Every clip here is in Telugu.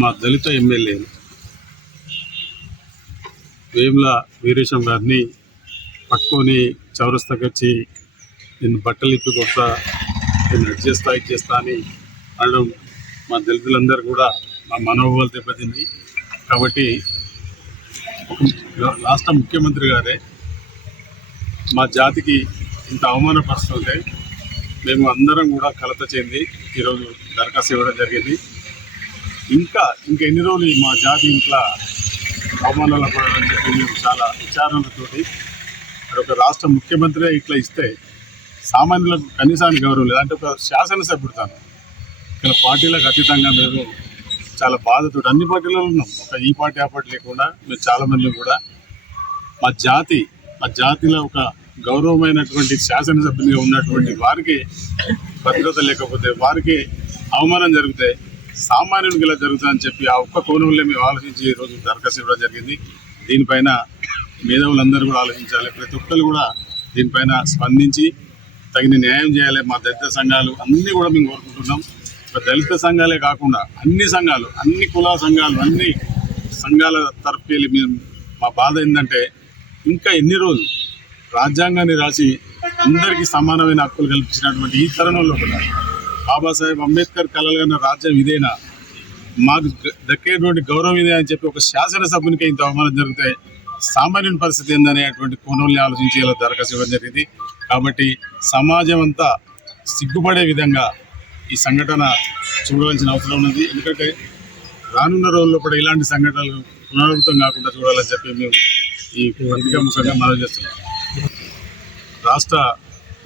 మా దళిత ఎమ్మెల్యే వేముల వీరేశం గారిని పట్టుకొని చౌరస్తాకి వచ్చి నేను బట్టలు ఇప్పి కొడతా నేను అది చేస్తా ఇది చేస్తా అని అనడం మా దళితులందరూ కూడా మా మనోభావాలు దెబ్బతింది కాబట్టి ఒక రాష్ట్ర ముఖ్యమంత్రి గారే మా జాతికి ఇంత అవమానపరుస్తుంటే మేము అందరం కూడా కలత చెంది ఈరోజు దరఖాస్తు ఇవ్వడం జరిగింది. ఇంకా ఇంకా ఎన్ని రోజులు మా జాతి ఇంట్లో అవమానాలు పడాలని చెప్పి మేము చాలా విచారణలతోటి మరి ఒక రాష్ట్ర ముఖ్యమంత్రి ఇట్లా ఇస్తే సామాన్యులకు కనీసానికి గౌరవం లేదు. అంటే ఒక శాసనసభ్యుడు తాను. ఇక్కడ పార్టీలకు అతీతంగా మేము చాలా బాధతో అన్ని పార్టీలలో ఉన్నాం. ఒక ఈ పార్టీ ఆ పార్టీ లేకుండా మేము చాలా మంది కూడా మా జాతి మా జాతిలో ఒక గౌరవమైనటువంటి శాసనసభ్యునిగా ఉన్నటువంటి వారికి భద్రత లేకపోతే వారికి అవమానం జరిగితే సామాన్యునికి ఇలా జరుగుతుందని చెప్పి ఆ ఒక్క కోణంలో మేము ఆలోచించి ఈరోజు దరఖాస్తు ఇవ్వడం జరిగింది. దీనిపైన మేధావులందరూ కూడా ఆలోచించాలి. ప్రతి ఒక్కరు కూడా దీనిపైన స్పందించి తగిన న్యాయం చేయాలి. మా దళిత సంఘాలు అన్నీ కూడా మేము కోరుకుంటున్నాం. ఒక దళిత సంఘాలే కాకుండా అన్ని సంఘాలు అన్ని కుల సంఘాలు అన్ని సంఘాల తరఫు వెళ్ళి మేము మా బాధ ఏంటంటే ఇంకా ఎన్ని రోజులు రాజ్యాంగాన్ని రాసి అందరికీ సమానమైన హక్కులు కల్పించినటువంటి ఈ తరుణంలో కూడా బాబాసాహెబ్ అంబేద్కర్ కలలుగన్న రాజ్యం ఇదేనా? మాకు దక్కేటువంటి గౌరవం ఇదే అని చెప్పి ఒక శాసనసభ్యునికి ఇంత అవమానం జరిగితే సామాన్యుని పరిస్థితి ఏందనేటువంటి కోణంలో ఆలోచించి ఇలా దరఖాస్తు ఇవ్వడం జరిగింది. కాబట్టి సమాజం అంతా సిగ్గుపడే విధంగా ఈ సంఘటన చూడవలసిన అవసరం ఉన్నది. ఎందుకంటే రానున్న రోజుల్లో కూడా ఇలాంటి సంఘటనలు పునరావృతం కాకుండా చూడాలని చెప్పి మేము ఈ పత్రికా మనం చేస్తున్నాం. రాష్ట్ర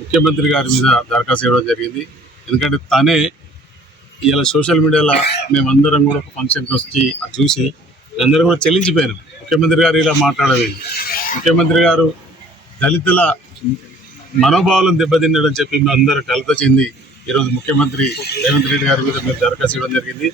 ముఖ్యమంత్రి గారి మీద దరఖాస్తు ఇవ్వడం జరిగింది. ఎందుకంటే తనే ఇలా సోషల్ మీడియాలో మేమందరం కూడా ఒక ఫంక్షన్కి వచ్చి అది చూసి అందరం కూడా చెల్లించిపోయారు ముఖ్యమంత్రి గారు ఇలా మాట్లాడలేదు ముఖ్యమంత్రి గారు దళితుల మనోభావాలను దెబ్బతిన్నాడని చెప్పి మేము అందరూ కలత చెంది ఈరోజు ముఖ్యమంత్రి రేవంత్ రెడ్డి గారి మీద మేము దరఖాస్తు ఇవ్వడం జరిగింది.